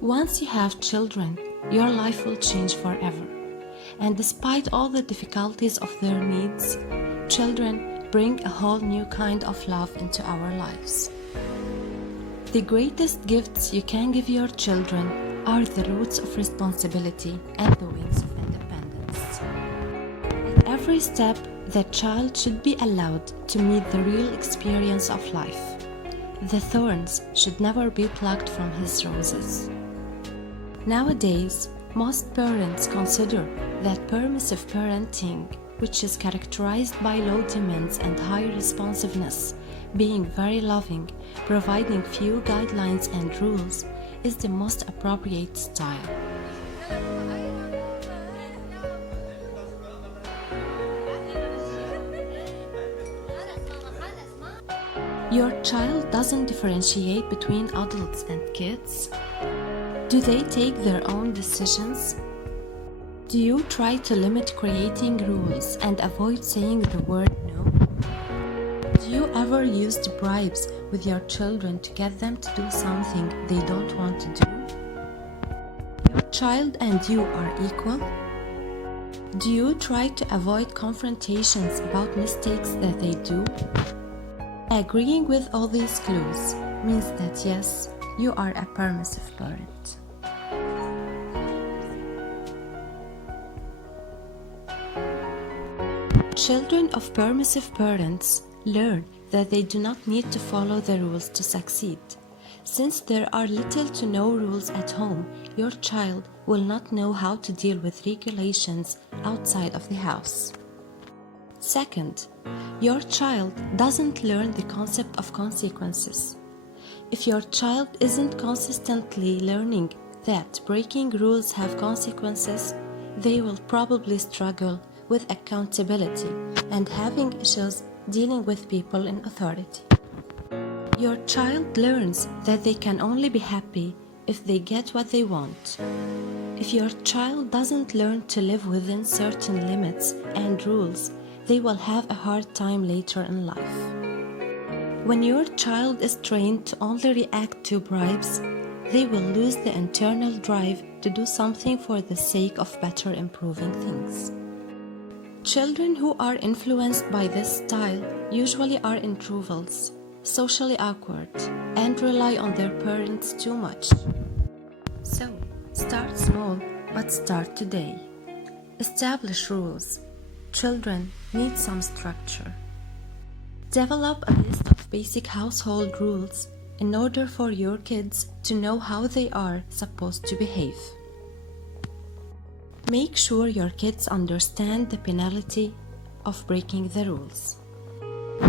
Once you have children, your life will change forever. And despite all the difficulties of their needs, children bring a whole new kind of love into our lives. The greatest gifts you can give your children are the roots of responsibility and the wings of independence. At every step, the child should be allowed to meet the real experience of life. The thorns should never be plucked from his roses. Nowadays, most parents consider that permissive parenting, which is characterized by low demands and high responsiveness, being very loving, providing few guidelines and rules, is the most appropriate style. Your child doesn't differentiate between adults and kids. Do they take their own decisions? Do you try to limit creating rules and avoid saying the word no? Do you ever use bribes with your children to get them to do something they don't want to do? Your child and you are equal? Do you try to avoid confrontations about mistakes that they do? Agreeing with all these clues means that yes, you are a permissive parent. Children of permissive parents learn that they do not need to follow the rules to succeed. Since there are little to no rules at home, your child will not know how to deal with regulations outside of the house. Second, your child doesn't learn the concept of consequences. If your child isn't consistently learning that breaking rules have consequences, they will probably struggle with accountability and having issues dealing with people in authority. Your child learns that they can only be happy if they get what they want. If your child doesn't learn to live within certain limits and rules, they will have a hard time later in life. When your child is trained to only react to bribes, they will lose the internal drive to do something for the sake of better improving things. Children who are influenced by this style usually are introverts, socially awkward, and rely on their parents too much. So, start small, but start today. Establish rules. Children need some structure. Develop a list of basic household rules in order for your kids to know how they are supposed to behave. Make sure your kids understand the penalty of breaking the rules.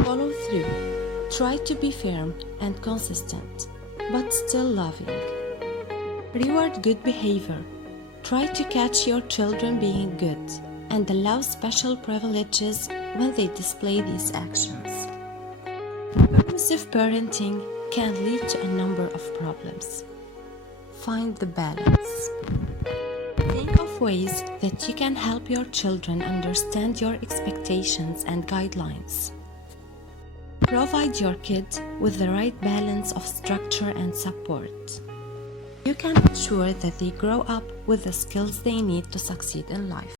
Follow through. Try to be firm and consistent, but still loving. Reward good behavior. Try to catch your children being good and allow special privileges when they display these actions. Permissive parenting can lead to a number of problems. Find the balance. Think of ways that you can help your children understand your expectations and guidelines. Provide your kid with the right balance of structure and support. You can ensure that they grow up with the skills they need to succeed in life.